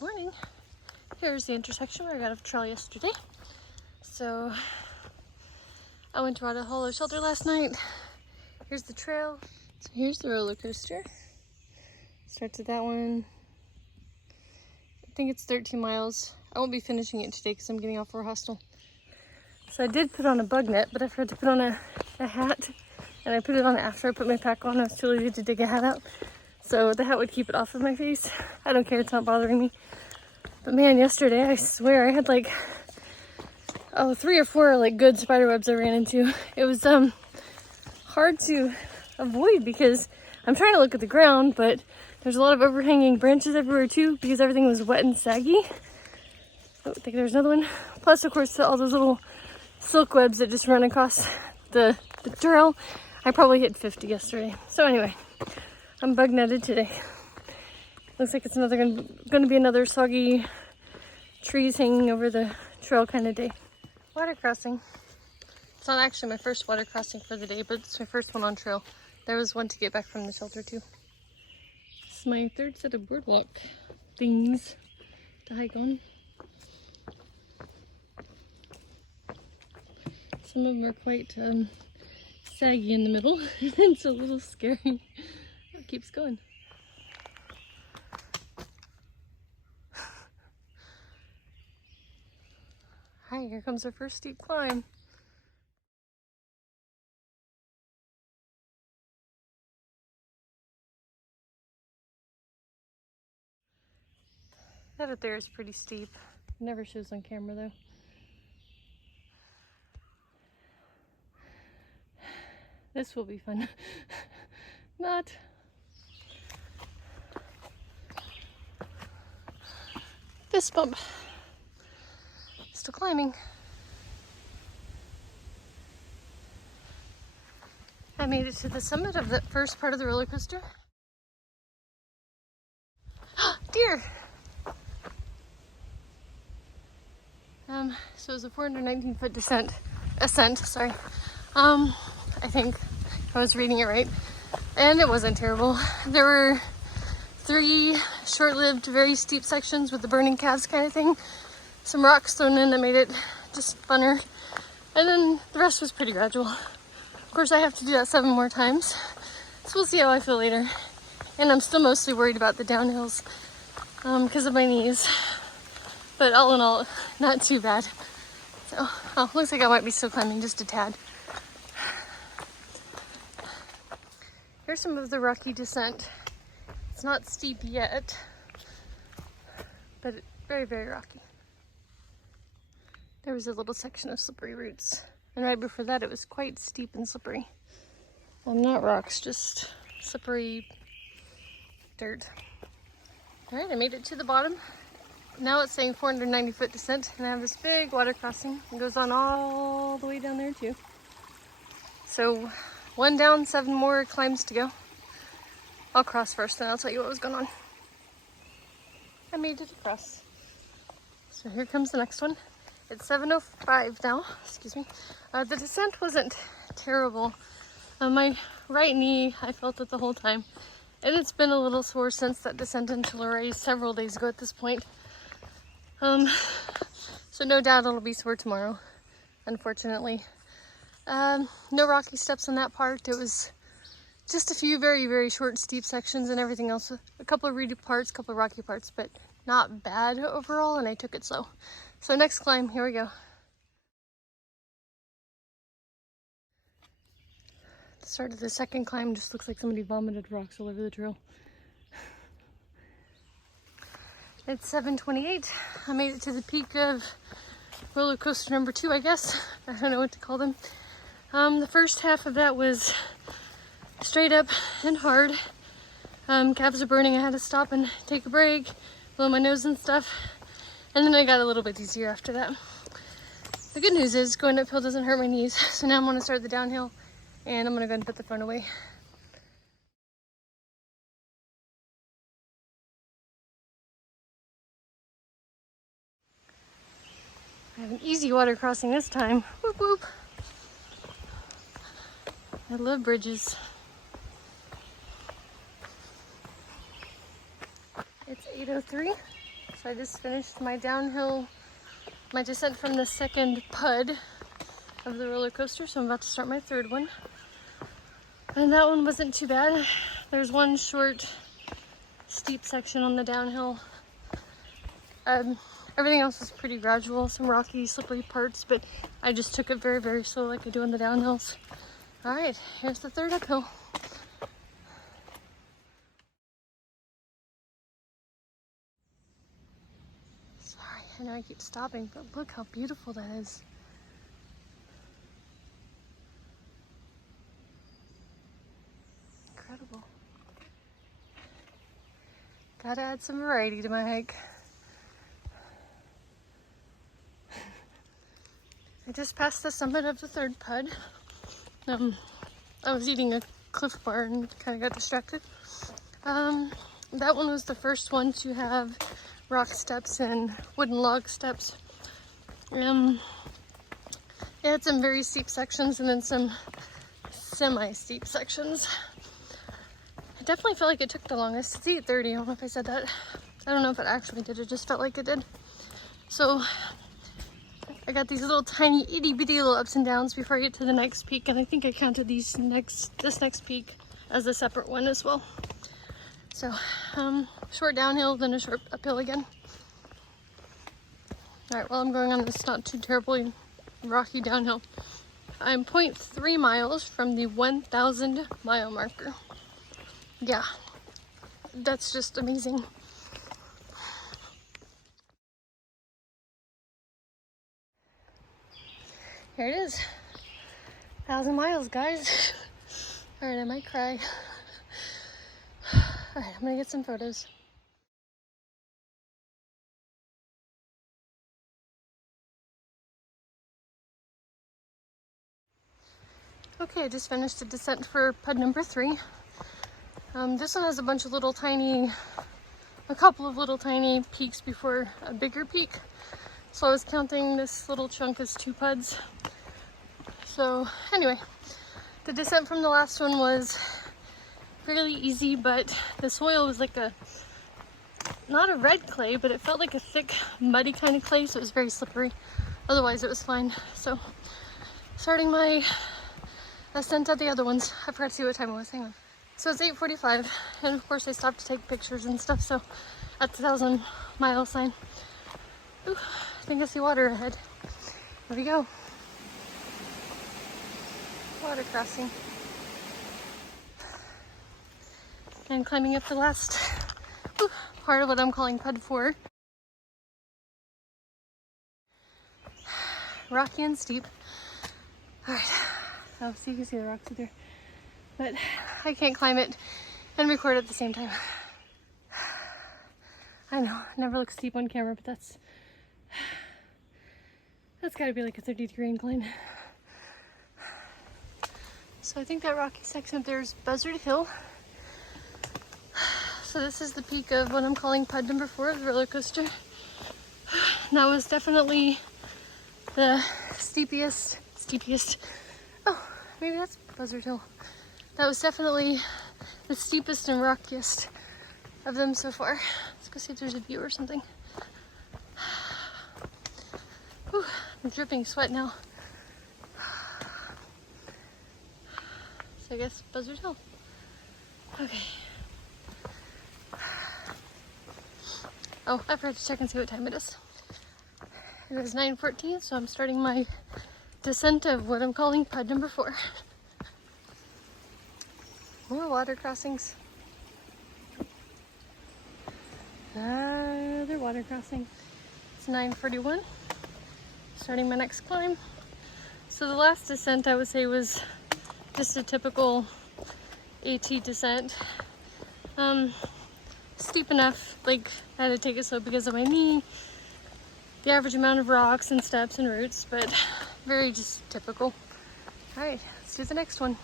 Morning. Here's the intersection where I got off trail yesterday. So I went to Rada Hollow Shelter last night. Here's the trail. So here's the roller coaster. Starts at that one. I think it's 13 miles. I won't be finishing it today because I'm getting off for Hostel. So I did put on a bug net, but I forgot to put on a hat. And I put it on after I put my pack on. I was too lazy to dig a hat out. So the hat would keep it off of my face. I don't care, it's not bothering me. But man, yesterday, I swear, I had like, 3 or 4 like good spider webs I ran into. It was hard to avoid because I'm trying to look at the ground, but there's a lot of overhanging branches everywhere too because everything was wet and saggy. Oh, I think there's another one. Plus, of course, all those little silk webs that just run across the trail. I probably hit 50 yesterday. So anyway, I'm bug netted today. Looks like it's going to be another soggy trees hanging over the trail kind of day. Water crossing. It's not actually my first water crossing for the day, but it's my first one on trail. There was one to get back from the shelter too. This is my 3rd set of boardwalk things to hike on. Some of them are quite saggy in the middle. It's a little scary. It keeps going. Hi, here comes our first steep climb. That up there is pretty steep. It never shows on camera though. This will be fun. Not. This bump. Still climbing. I made it to the summit of the first part of the roller coaster. Deer! So it was a 419-foot ascent, sorry. I think I was reading it right. And it wasn't terrible. There were 3 short-lived, very steep sections with the burning calves kind of thing. Some rocks thrown in that made it just funner. And then the rest was pretty gradual. Of course, I have to do that 7 more times. So we'll see how I feel later. And I'm still mostly worried about the downhills because of my knees. But all in all, not too bad. So, looks like I might be still climbing just a tad. Here's some of the rocky descent. It's not steep yet, but very, very rocky. There was a little section of slippery roots. And right before that, it was quite steep and slippery. Not rocks, just slippery dirt. All right, I made it to the bottom. Now it's saying 490-foot descent, and I have this big water crossing. It goes on all the way down there too. So 1 down, 7 more climbs to go. I'll cross first, then I'll tell you what was going on. I made it across. So here comes the next one. It's 7:05 now, excuse me. The descent wasn't terrible. My right knee, I felt it the whole time. And it's been a little sore since that descent into Luray several days ago at this point. So no doubt it'll be sore tomorrow, unfortunately. No rocky steps on that part. It was just a few very, very short, steep sections and everything else. A couple of reedy parts, a couple of rocky parts, but not bad overall, and I took it slow. So next climb, here we go. The start of the second climb just looks like somebody vomited rocks all over the trail. It's 7:28. I made it to the peak of roller coaster number 2, I guess. I don't know what to call them. The first half of that was straight up and hard. Calves are burning. I had to stop and take a break, blow my nose and stuff. And then I got a little bit easier after that. The good news is going uphill doesn't hurt my knees. So now I'm going to start the downhill, and I'm going to go and put the phone away. I have an easy water crossing this time. Whoop whoop. I love bridges. It's 8:03. So I just finished my downhill, my descent from the second PUD of the roller coaster. So I'm about to start my third one. And that one wasn't too bad. There's one short, steep section on the downhill. Everything else was pretty gradual, some rocky, slippery parts, but I just took it very, very slow like I do on the downhills. All right, here's the third uphill. Sorry, I know I keep stopping, but look how beautiful that is. Incredible. Gotta add some variety to my hike. I just passed the summit of the third PUD. I was eating a Cliff Bar and kind of got distracted. That one was the first one to have rock steps and wooden log steps. It had some very steep sections and then some semi-steep sections. I definitely felt like it took the longest. It's 8:30. I don't know if I said that. I don't know if it actually did. It just felt like it did. So I got these little tiny itty bitty little ups and downs before I get to the next peak, and I think I counted this next peak as a separate one as well. So short downhill, then a short uphill again. All right, well, I'm going on this not too terribly rocky downhill. I'm 0.3 miles from the 1,000 mile marker. Yeah, that's just amazing. Here it is, 1,000 miles, guys. All right, I might cry. All right, I'm gonna get some photos. Okay, I just finished the descent for PUD number 3. This one has a couple of little tiny peaks before a bigger peak. So I was counting this little chunk as 2 PUDs. So anyway, the descent from the last one was fairly easy, but the soil was like not a red clay, but it felt like a thick, muddy kind of clay, so it was very slippery. Otherwise, it was fine. So starting my ascent at the other ones. I forgot to see what time it was. Hang on. So it's 8:45, and of course I stopped to take pictures and stuff, so at the 1,000 mile sign. Ooh, I think I see water ahead. Here we go. Water crossing. And climbing up the last part of what I'm calling PUD 4. Rocky and steep. Alright. Oh, so you can see the rocks there. But I can't climb it and record at the same time. I know, it never looks steep on camera, but that's gotta be like a 30-degree incline. So I think that rocky section up there is Buzzard Hill. So this is the peak of what I'm calling PUD number 4 of the roller coaster. That was definitely the steepest. Oh, maybe that's Buzzard Hill. That was definitely the steepest and rockiest of them so far. Let's go see if there's a view or something. Whew, I'm dripping sweat now. So I guess Buzzard Hill. Okay. Oh, I forgot to check and see what time it is. It is 9:14, so I'm starting my descent of what I'm calling PUD number 4. More water crossings. Another water crossing. It's 9:41. Starting my next climb. So the last descent I would say was just a typical AT descent. Steep enough, like I had to take it slow because of my knee, the average amount of rocks and steps and roots, but very just typical. All right, let's do the next one.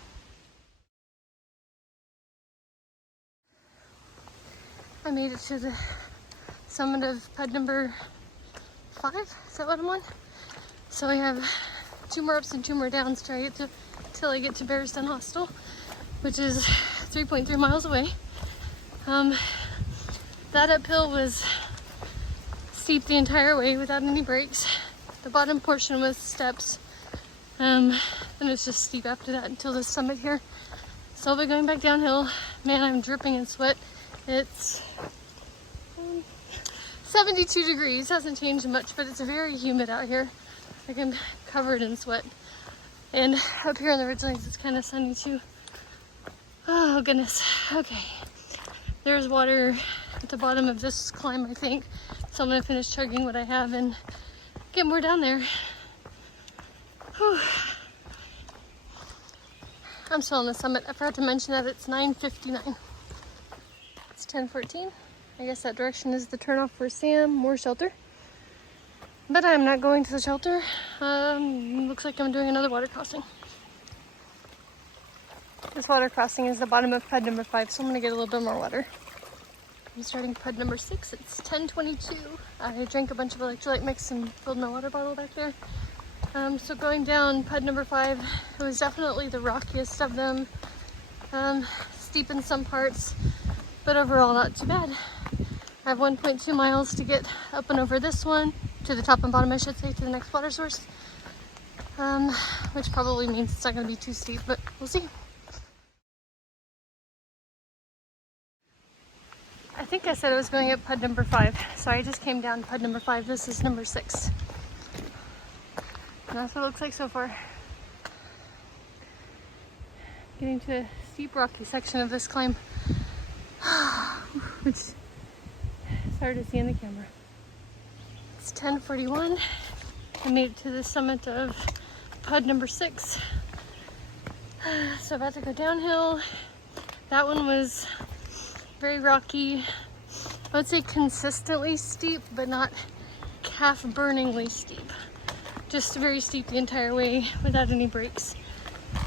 I made it to the summit of PUD number 5. Is that what I'm on? So I have 2 more ups and 2 more downs till I get to Bearsden Hostel, which is 3.3 miles away. That uphill was steep the entire way without any breaks. The bottom portion was steps. Then it's just steep after that until the summit here. So I'll be going back downhill. Man, I'm dripping in sweat. It's 72 degrees. Hasn't changed much, but it's very humid out here. Like I'm covered in sweat. And up here in the ridgelines, it's kind of sunny too. Oh goodness. Okay. There's water at the bottom of this climb, I think. So I'm gonna finish chugging what I have and get more down there. Whew. I'm still on the summit. I forgot to mention that it's 9:59. It's 10:14. I guess that direction is the turnoff for Sam, more shelter. But I'm not going to the shelter. Looks like I'm doing another water crossing. This water crossing is the bottom of PUD number 5, so I'm gonna get a little bit more water. I'm starting PUD number 6. It's 10:22. I drank a bunch of electrolyte mix and filled my water bottle back there. So going down PUD number 5, it was definitely the rockiest of them. Steep in some parts, but overall not too bad. I have 1.2 miles to get up and over this one, to the top and bottom I should say, to the next water source. Which probably means it's not going to be too steep, but we'll see. I think I said I was going up PUD number 5, so I just came down PUD number 5. This is number 6. And that's what it looks like so far. Getting to a steep rocky section of this climb, which is hard to see in the camera. It's 10:41. I made it to the summit of PUD number 6. So about to go downhill. That one was very rocky. I would say consistently steep, but not calf-burningly steep. Just very steep the entire way without any breaks.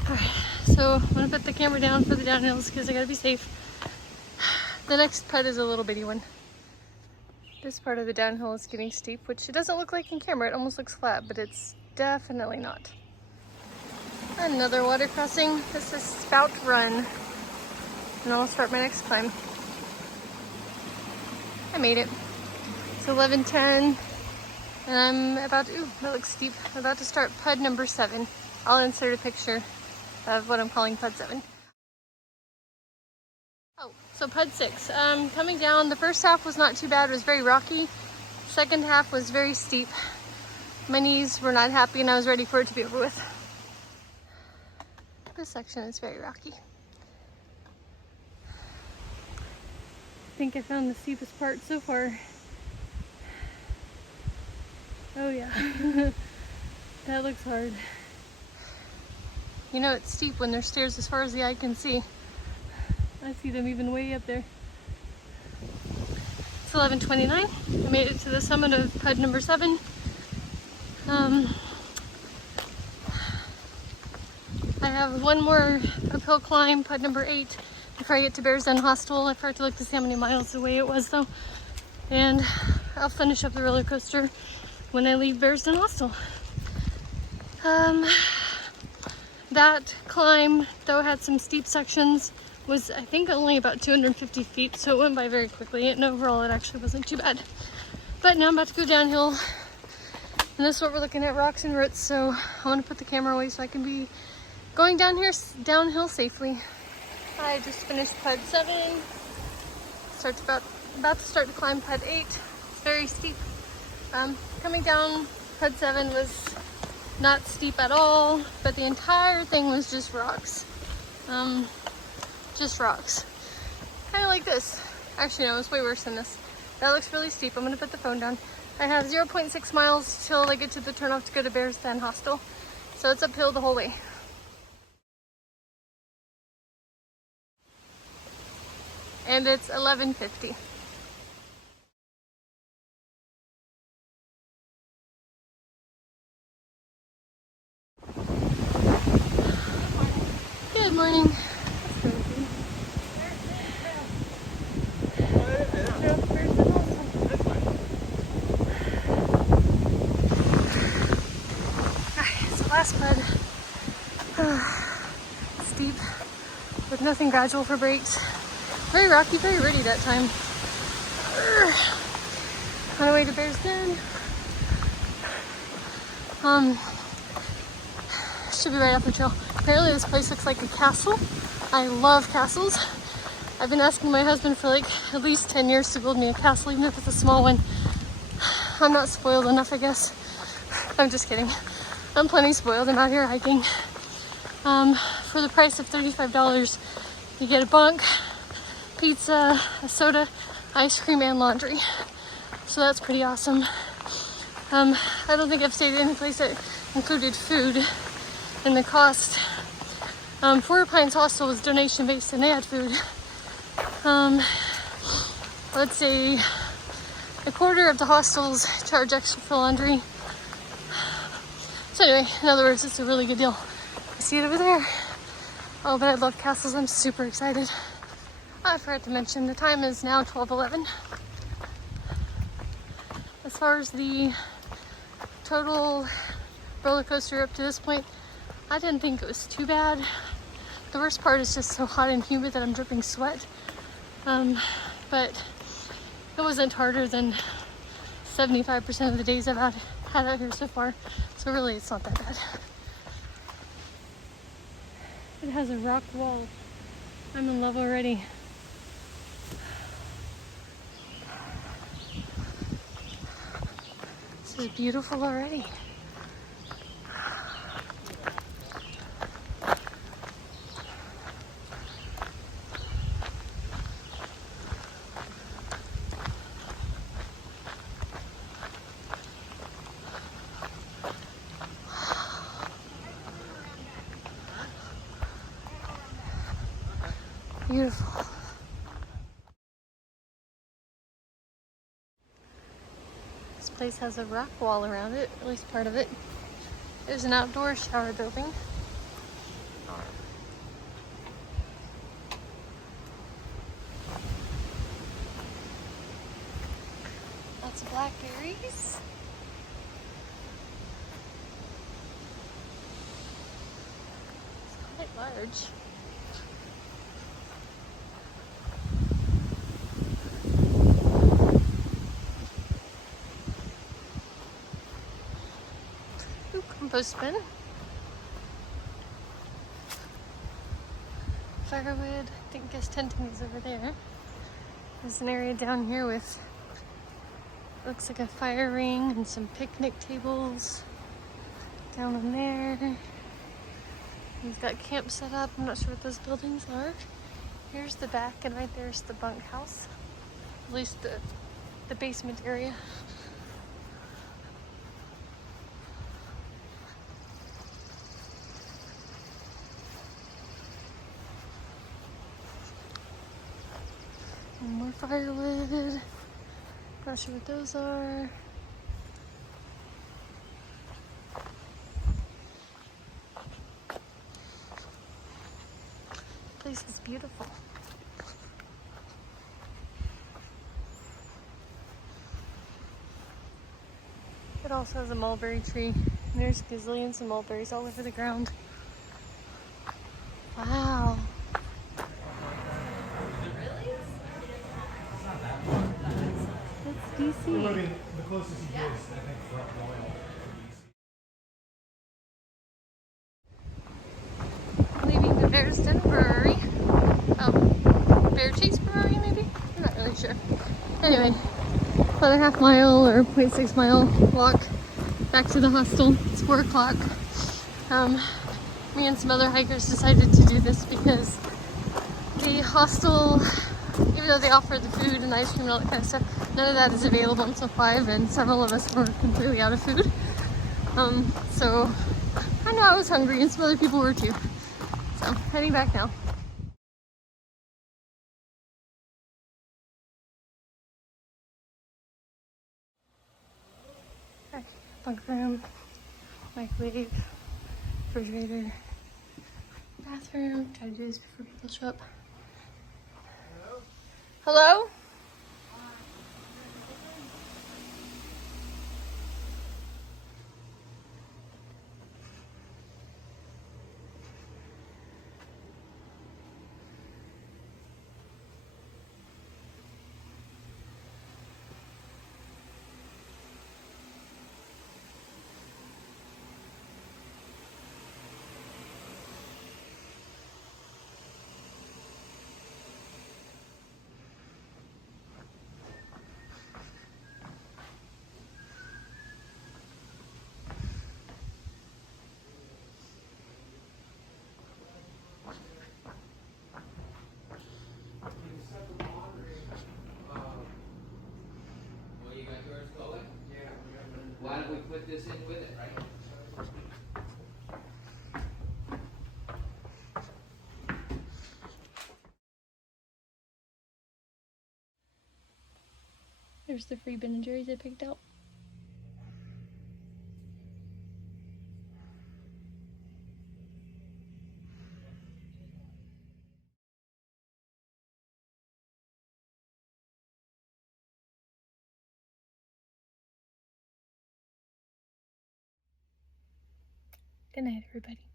Alright, so I'm gonna put the camera down for the downhills because I gotta be safe. The next PUD is a little bitty one. This part of the downhill is getting steep, which it doesn't look like in camera. It almost looks flat, but it's definitely not. Another water crossing. This is Spout Run. And I'll start my next climb. I made it. It's 11:10. And I'm about to, ooh, that looks steep. I'm about to start PUD number 7. I'll insert a picture of what I'm calling PUD 7. Oh, so PUD 6. Coming down, the first half was not too bad. It was very rocky. Second half was very steep. My knees were not happy and I was ready for it to be over with. This section is very rocky. I think I found the steepest part so far. Oh yeah, that looks hard. You know it's steep when there's stairs as far as the eye can see. I see them even way up there. It's 11:29. I made it to the summit of PUD number 7. I have one more uphill climb, PUD number 8, before I get to Bears Den Hostel. I forgot to look to see how many miles away it was though. And I'll finish up the roller coaster when I leave Bears Den Hostel. That climb, though had some steep sections, was I think only about 250 feet, so it went by very quickly, and overall it actually wasn't too bad. But now I'm about to go downhill, and this is what we're looking at, rocks and roots, so I want to put the camera away so I can be going downhill safely. I just finished PUD 7, about to start to climb PUD 8. It's very steep. Coming down PUD 7 was not steep at all, but the entire thing was just rocks. Just rocks. Kind of like this. Actually, no, it's way worse than this. That looks really steep. I'm going to put the phone down. I have 0.6 miles till I get to the turnoff to go to Bears Den Hostel. So it's uphill the whole way. And it's 11:50. Good morning. It's the last PUD. Steep, with nothing gradual for brakes. Very rocky, very riddy that time. On our way to Bears Den. Should be right up the trail. Apparently this place looks like a castle. I love castles. I've been asking my husband for like at least 10 years to build me a castle, even if it's a small one. I'm not spoiled enough, I guess. I'm just kidding. I'm plenty spoiled. I'm out here hiking. For the price of $35, you get a bunk, pizza, a soda, ice cream, and laundry. So that's pretty awesome. I don't think I've stayed in any place that included food. And the cost, Four Pines Hostel was donation based and they had food. Let's say a quarter of the hostels charge extra for laundry. So anyway, in other words, it's a really good deal. I see it over there. Oh, but I love castles. I'm super excited. I forgot to mention the time is now 12:11. As far as the total roller coaster up to this point, I didn't think it was too bad. The worst part is just so hot and humid that I'm dripping sweat. But it wasn't harder than 75% of the days I've had out here so far. So really, it's not that bad. It has a rock wall. I'm in love already. This is beautiful already. Beautiful. This place has a rock wall around it, at least part of it. There's an outdoor shower building. Lots of blackberries. It's quite large. Compost bin. Firewood. I think guest tenting is over there. There's an area down here with looks like a fire ring and some picnic tables down in there. We've got camp set up. I'm not sure what those buildings are. Here's the back, and right there's the bunkhouse. At least the basement area. And more firewood. Not sure what those are. The place is beautiful. It also has a mulberry tree. And there's gazillions of mulberries all over the ground. Wow. That's DC. The closest he is, I think, from Royal. Leaving the Bears Den Brewery. Bear Chase Brewery, maybe? I'm not really sure. Anyway, about a half mile or 0.6 mile walk back to the hostel. It's 4 o'clock. Me and some other hikers decided to do this because the hostel, even though they offer the food and ice cream and all that kind of stuff, none of that is available until 5, and several of us were completely out of food. So I know I was hungry, and some other people were too. So heading back now. Okay, bunk room, microwave, refrigerator, bathroom. Try to do this before people show up. Hello? There's the free Ben & Jerry's I picked out. Good night, everybody.